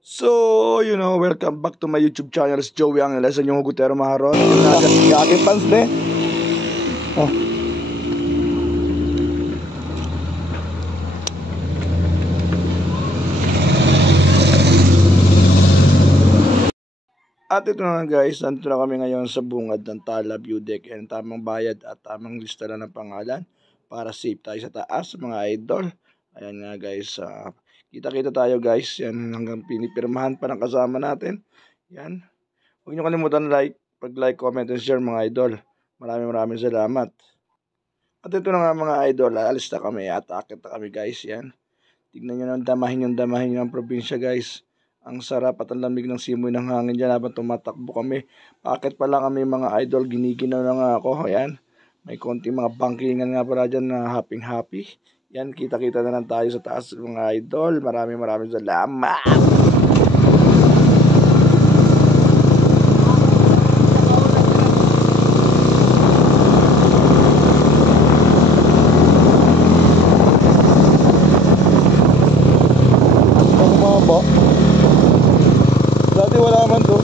So, welcome back to my YouTube channel. It's Joey Angeles sa inyong hugutero maharon. Yung aking fans ne. Oh. At ito na nga guys, nandito na kami ngayon sa bungad ng Tala View Deck and tamang bayad at tamang lista na ng pangalan para safe tayo sa taas mga idol. Ayan nga guys, kita-kita tayo guys. Yan hanggang pinipirmahan pa ng kasama natin. Yan. Huwag niyo kalimutan pag-like, comment, and share mga idol. Maraming salamat. At ito na nga mga idol, alis na kami at akit na kami guys. Yan. Tignan nyo ng damahin yung probinsya guys. Ang sarap at ang lamig ng simoy ng hangin dyan habang tumatakbo kami. Bakit pa lang kami mga idol, giniginaw na nga ako. Ayan, may konting mga bangkingan nga pala dyan na happy. Yan, kita-kita na lang tayo sa taas mga idol. Maraming salamat. Dati wala man to.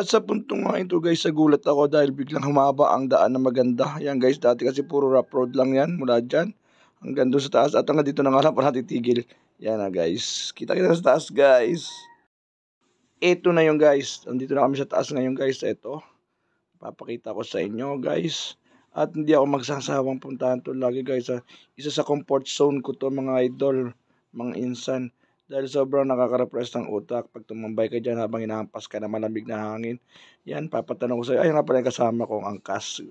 At sa puntong nga ito guys, nagulat ako dahil biglang humaba ang daan na maganda. Yan guys, dati kasi puro rough road lang yan mula dyan hanggang doon sa taas. At hanggang dito na nga lang para titigil. Yan na guys, kita sa taas guys. Ito na yung guys, andito na kami sa taas ngayon guys. Ito, papakita ko sa inyo guys. At hindi ako magsasawang puntahan to lagi guys. Isa sa comfort zone ko to mga idol, mga insan. Dahil sobrang nakaka-refresh ng utak pag tumambay ka dyan habang inahampas ka na malamig na hangin. Yan, papatanong ko sa'yo. Ayun nga pala yung kasama kong angkas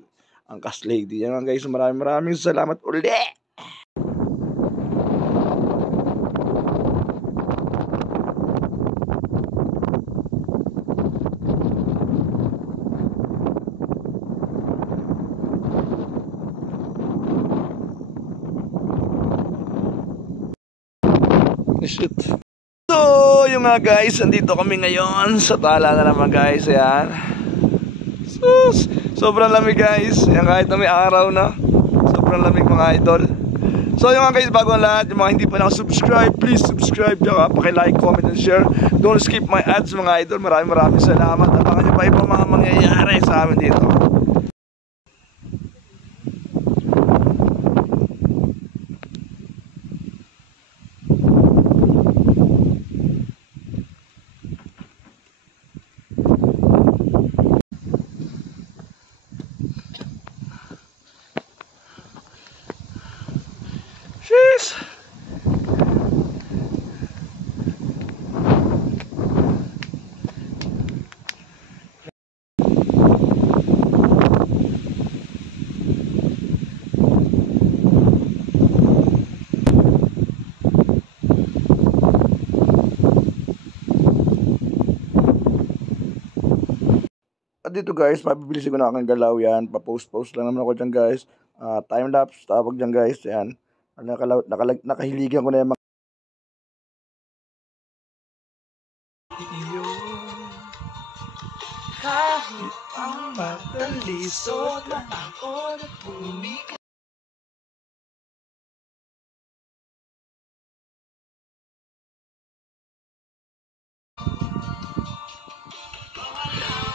lady. Yan guys, maraming salamat uli! Shit. So, yung nga guys, andito kami ngayon sa Tala na naman guys. Ayan. Sobrang lamig guys. Ayan, kahit na may araw na, sobrang lamig mga idol. So yung nga guys, bago ang lahat, yung mga hindi pa nakasubscribe, please subscribe. Tsaka paki-like, comment, and share. Don't skip my ads mga idol. Maraming salamat. Abangan nyo pa ibang mga mangyayari sa amin dito. Jeez. At dito guys, mabibilisin ko na aking galaw yan. Pa-post lang naman ako dyan guys. Time-lapse, tawag dyan guys. Yan. Nakahiligan ko na yung mga kahit ang matalisod na ako na bumika.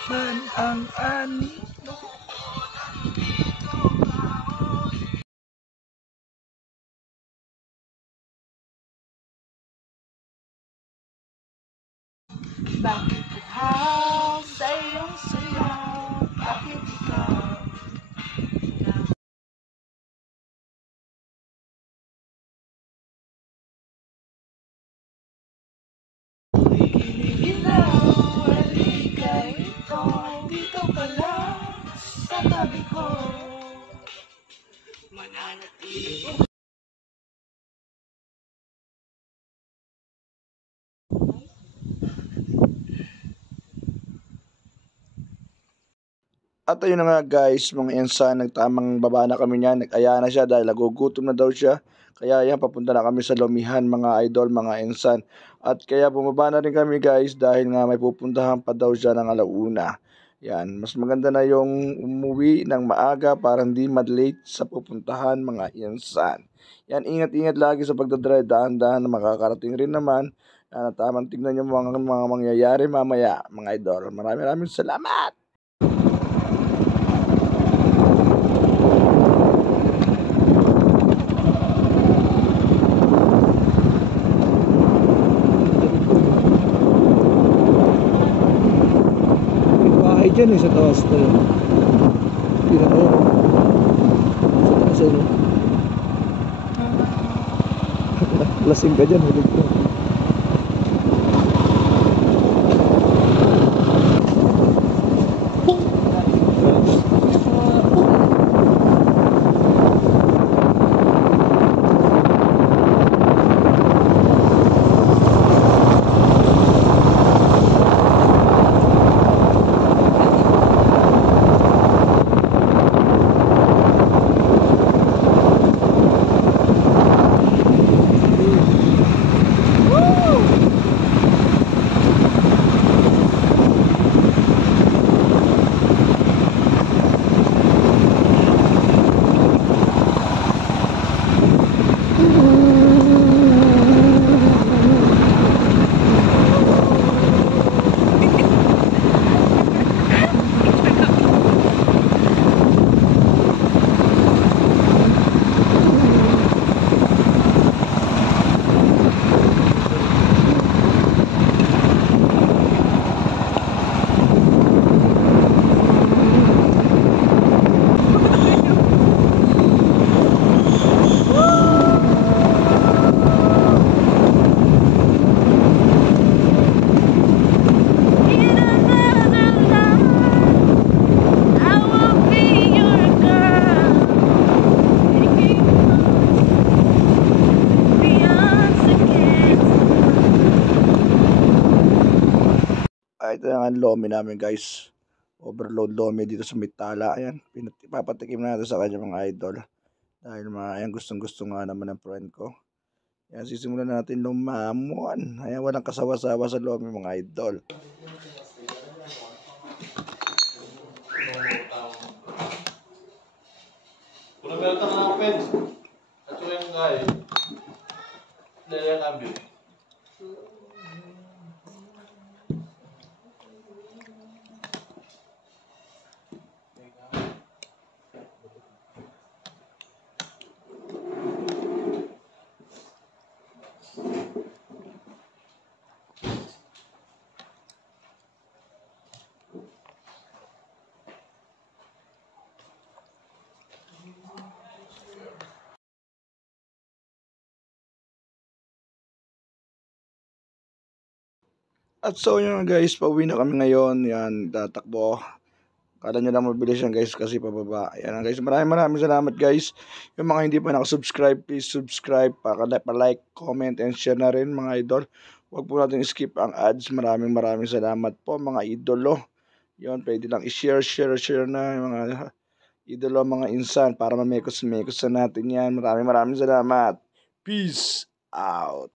Man ang anino. Bakit buhaw sa iyong sayaw? Bakit ikaw? Kinigilaw, alikay ito. Dito ka lang sa tabi ko. Mananatili. At ayun na nga guys, mga insan, nagtamang baba na kami niyan. Nag-aya na siya dahil nagugutom na daw siya. Kaya yan, papunta na kami sa Lumihan mga idol, mga insan. At kaya bumaba na rin kami guys dahil nga may pupuntahan pa daw siya ng alauna. Yan, mas maganda na yung umuwi ng maaga para hindi ma-late sa pupuntahan mga insan. Yan, ingat-ingat lagi sa pagdadrive, dahan-dahan na makakarating rin naman. Yan, at tamang tignan yung mga mangyayari mamaya, mga idol. Maraming salamat! Bahay dyan sa taas na yun. Hindi na kayo. Sa taas yun. Lasing ka dyan, hulig ko. Ito yung lomi namin guys, overload lomi dito sa Mitala. Ayan, papatikim natin sa kanya mga idol, dahil ayan, gustong nga naman ng friend ko. Ayan, sisimulan natin lumamon. Ayan, walang kasawa-sawa sa lomi mga idol. Kuna belta ka ng pens. At yung gaya. Daya kami. At so yun guys, pauwi na kami ngayon. Yan, tatakbo. Kala nyo lang mabilis yan guys, kasi pababa. Yan guys, maraming salamat guys. Yung mga hindi pa nakasubscribe, please subscribe. Pa-like, comment, and share na rin mga idol. Huwag po natin skip ang ads. Maraming salamat po mga idolo. Yun, pwede lang i-share na yung mga idolo, mga insan, para mamekos na natin yan. Maraming salamat. Peace out.